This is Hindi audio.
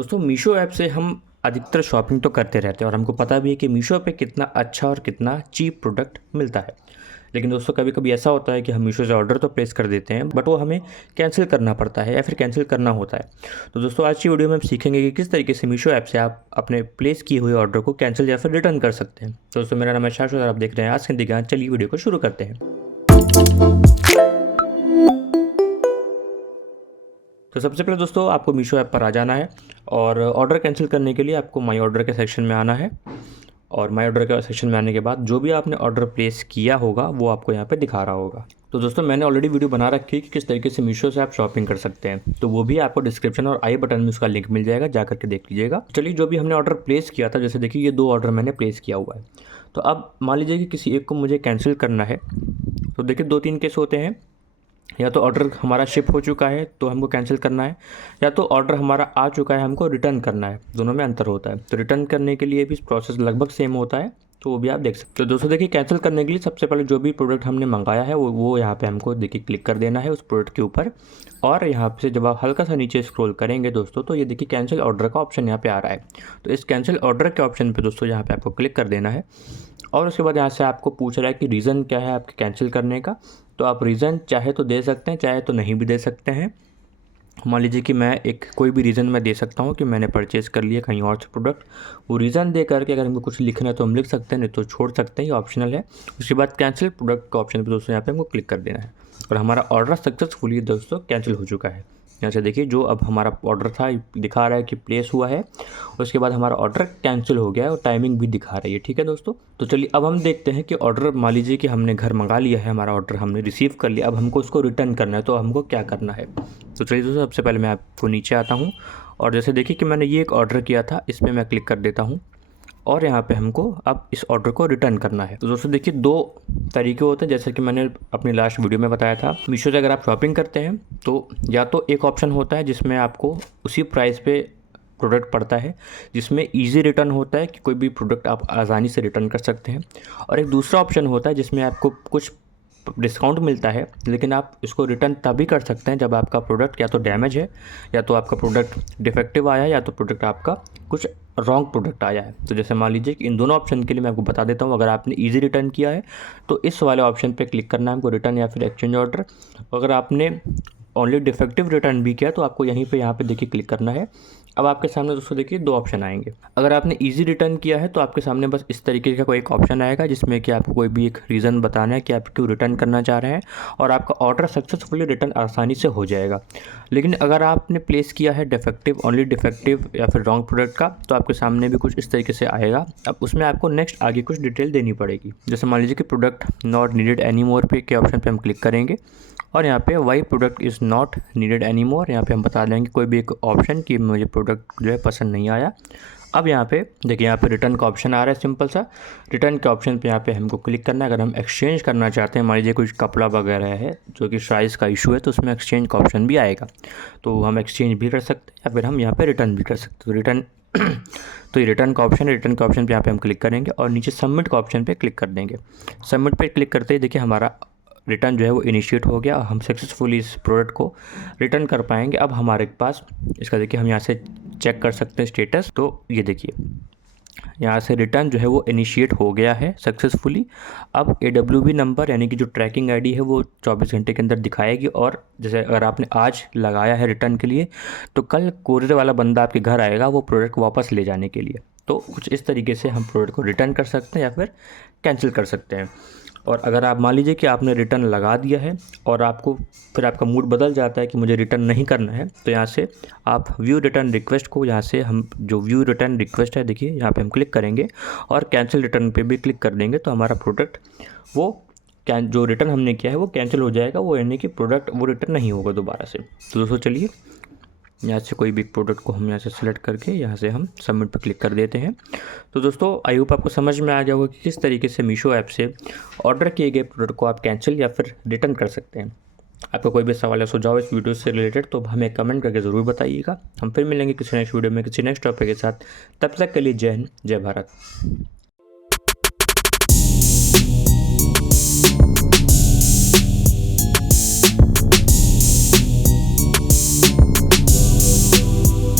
दोस्तों मीशो ऐप से हम अधिकतर शॉपिंग तो करते रहते हैं और हमको पता भी है कि मीशो पे कितना अच्छा और कितना चीप प्रोडक्ट मिलता है। लेकिन दोस्तों कभी कभी ऐसा होता है कि हम मीशो से ऑर्डर तो प्लेस कर देते हैं बट वो हमें कैंसिल करना पड़ता है या फिर कैंसिल करना होता है। तो दोस्तों आज की वीडियो में हम सीखेंगे कि किस तरीके से मीशो ऐप से आप अपने प्लेस किए हुए ऑर्डर को कैंसिल या फिर रिटर्न कर सकते हैं। तो दोस्तों मेरा नाम है शाश्वत और आप देख रहे हैं आज के दिगान। चलिए वीडियो को शुरू करते हैं। तो सबसे पहले दोस्तों आपको मीशो ऐप पर आ जाना है और ऑर्डर कैंसिल करने के लिए आपको माई ऑर्डर के सेक्शन में आना है। और माई ऑर्डर के सेक्शन में आने के बाद जो भी आपने ऑर्डर प्लेस किया होगा वो आपको यहाँ पे दिखा रहा होगा। तो दोस्तों मैंने ऑलरेडी वीडियो बना रखी है कि किस तरीके से मीशो से आप शॉपिंग कर सकते हैं, तो वो भी आपको डिस्क्रिप्शन और आई बटन में उसका लिंक मिल जाएगा, जा करके देख लीजिएगा। चलिए जो भी हमने ऑर्डर प्लेस किया था, जैसे देखिए ये 2 ऑर्डर मैंने प्लेस किया हुआ है। तो अब मान लीजिए कि किसी एक को मुझे कैंसिल करना है, तो देखिए 2-3 केस होते हैं। या तो ऑर्डर हमारा शिप हो चुका है तो हमको कैंसिल करना है, या तो ऑर्डर हमारा आ चुका है हमको रिटर्न करना है। दोनों में अंतर होता है। तो रिटर्न करने के लिए भी प्रोसेस लगभग सेम होता है, तो वो भी आप देख सकते हो। तो दोस्तों देखिए कैंसिल करने के लिए सबसे पहले जो भी प्रोडक्ट हमने मंगाया है वो यहाँ पे हमको देखिए क्लिक कर देना है उस प्रोडक्ट के ऊपर। और यहाँ से जब आप हल्का सा नीचे स्क्रॉल करेंगे दोस्तों, तो ये देखिए कैंसिल ऑर्डर का ऑप्शन यहाँ पे आ रहा है। तो इस कैंसिल ऑर्डर के ऑप्शन पे दोस्तों यहाँ पे आपको क्लिक कर देना है। और उसके बाद यहाँ से आपको पूछ रहा है कि रीज़न क्या है आपके कैंसिल करने का। तो आप रीज़न चाहे तो दे सकते हैं, चाहे तो नहीं भी दे सकते हैं। मान लीजिए कि मैं एक कोई भी रीज़न मैं दे सकता हूँ कि मैंने परचेज़ कर लिया कहीं और से प्रोडक्ट। वो रीज़न दे करके अगर हमको कुछ लिखना है तो हम लिख सकते हैं, नहीं तो छोड़ सकते हैं, ये ऑप्शनल है। उसके बाद कैंसिल प्रोडक्ट का ऑप्शन पे दोस्तों यहाँ पे हमको क्लिक कर देना है और हमारा ऑर्डर सक्सेसफुली दोस्तों कैंसिल हो चुका है। यहाँ से देखिए जो अब हमारा ऑर्डर था दिखा रहा है कि प्लेस हुआ है, उसके बाद हमारा ऑर्डर कैंसिल हो गया है और टाइमिंग भी दिखा रही है। ठीक है दोस्तों, तो चलिए अब हम देखते हैं कि ऑर्डर मान लीजिए कि हमने घर मंगा लिया है, हमारा ऑर्डर हमने रिसीव कर लिया, अब हमको उसको रिटर्न करना है, तो हमको क्या करना है। तो चलिए दोस्तों सबसे पहले मैं आपको नीचे आता हूँ और जैसे देखिए कि मैंने ये एक ऑर्डर किया था, इस पर मैं क्लिक कर देता हूँ और यहाँ पे हमको अब इस ऑर्डर को रिटर्न करना है। तो दोस्तों देखिए 2 तरीके होते हैं, जैसे कि मैंने अपनी लास्ट वीडियो में बताया था। मीशो से अगर आप शॉपिंग करते हैं तो या तो एक ऑप्शन होता है जिसमें आपको उसी प्राइस पे प्रोडक्ट पड़ता है, जिसमें इजी रिटर्न होता है कि कोई भी प्रोडक्ट आप आसानी से रिटर्न कर सकते हैं। और एक दूसरा ऑप्शन होता है जिसमें आपको कुछ डिस्काउंट मिलता है, लेकिन आप इसको रिटर्न तभी कर सकते हैं जब आपका प्रोडक्ट या तो डैमेज है, या तो आपका प्रोडक्ट डिफेक्टिव आया है, या तो प्रोडक्ट आपका कुछ रॉन्ग प्रोडक्ट आया है। तो जैसे मान लीजिए कि इन दोनों ऑप्शन के लिए मैं आपको बता देता हूँ। अगर आपने इजी रिटर्न किया है तो इस वाले ऑप्शन पे क्लिक करना है हमको, रिटर्न या फिर एक्सचेंज ऑर्डर। अगर आपने ओनली डिफेक्टिव रिटर्न भी किया तो आपको यहीं पे यहाँ पे देखिए क्लिक करना है। अब आपके सामने दोस्तों देखिए 2 ऑप्शन आएंगे। अगर आपने इजी रिटर्न किया है तो आपके सामने बस इस तरीके का कोई एक ऑप्शन आएगा जिसमें कि आपको कोई भी एक रीज़न बताना है कि आप क्यों रिटर्न करना चाह रहे हैं, और आपका ऑर्डर सक्सेसफुली रिटर्न आसानी से हो जाएगा। लेकिन अगर आपने प्लेस किया है डिफेक्टिव, ओनली डिफेक्टिव या फिर रॉन्ग प्रोडक्ट का, तो आपके सामने भी कुछ इस तरीके से आएगा। अब उसमें आपको नेक्स्ट आगे कुछ डिटेल देनी पड़ेगी। जैसे मान लीजिए कि प्रोडक्ट नॉट नीडेड एनी मोर पे के ऑप्शन पे हम क्लिक करेंगे और यहाँ पे why product is not needed any more, यहाँ पे हम बता देंगे कोई भी एक ऑप्शन कि मुझे प्रोडक्ट जो है पसंद नहीं आया। अब यहाँ पे देखिए यहाँ पे रिटर्न का ऑप्शन आ रहा है, सिंपल सा। रिटर्न के ऑप्शन पे यहाँ पे हमको क्लिक करना है। अगर हम एक्सचेंज करना चाहते हैं, मान लीजिए कुछ कपड़ा वगैरह है जो कि साइज़ का इशू है, तो उसमें एक्सचेंज का ऑप्शन भी आएगा। तो हम एक्सचेंज भी कर सकते हैं या फिर हम यहाँ पे रिटर्न भी कर सकते हैं। तो रिटर्न तो ये रिटर्न का ऑप्शन है। रिटर्न के ऑप्शन पे यहाँ पे हम क्लिक करेंगे और नीचे सबमिट का ऑप्शन पे क्लिक कर देंगे। सबमिट पे क्लिक करते ही देखिए हमारा रिटर्न जो है वो इनिशिएट हो गया। हम सक्सेसफुली इस प्रोडक्ट को रिटर्न कर पाएंगे। अब हमारे पास इसका देखिए हम यहाँ से चेक कर सकते हैं स्टेटस। तो ये देखिए यहाँ से रिटर्न जो है वो इनिशिएट हो गया है सक्सेसफुली। अब AWB नंबर यानी कि जो ट्रैकिंग आईडी है वो 24 घंटे के अंदर दिखाएगी। और जैसे अगर आपने आज लगाया है रिटर्न के लिए, तो कल कोरियर वाला बंदा आपके घर आएगा वो प्रोडक्ट वापस ले जाने के लिए। तो कुछ इस तरीके से हम प्रोडक्ट को रिटर्न कर सकते हैं या फिर कैंसिल कर सकते हैं। और अगर आप मान लीजिए कि आपने रिटर्न लगा दिया है और आपको फिर आपका मूड बदल जाता है कि मुझे रिटर्न नहीं करना है, तो यहाँ से आप व्यू रिटर्न रिक्वेस्ट को, यहाँ से हम जो व्यू रिटर्न रिक्वेस्ट है देखिए यहाँ पे हम क्लिक करेंगे और कैंसिल रिटर्न पे भी क्लिक कर देंगे। तो हमारा प्रोडक्ट वो जो रिटर्न हमने किया है वो कैंसिल हो जाएगा, वो यानी कि प्रोडक्ट वो रिटर्न नहीं होगा दोबारा से। तो दोस्तों चलिए यहाँ से कोई भी प्रोडक्ट को हम यहाँ से सिलेक्ट करके यहाँ से हम सबमिट पे क्लिक कर देते हैं। तो दोस्तों आई होप आपको समझ में आ जाएगा कि किस तरीके से मीशो ऐप से ऑर्डर किए गए प्रोडक्ट को आप कैंसिल या फिर रिटर्न कर सकते हैं। आपका कोई भी सवाल या सुझाव इस वीडियो से रिलेटेड तो हमें कमेंट करके ज़रूर बताइएगा। हम फिर मिलेंगे किसी नेक्स्ट वीडियो में किसी नेक्स्ट टॉपिक के साथ। तब तक के लिए जय हिंद, जय भारत।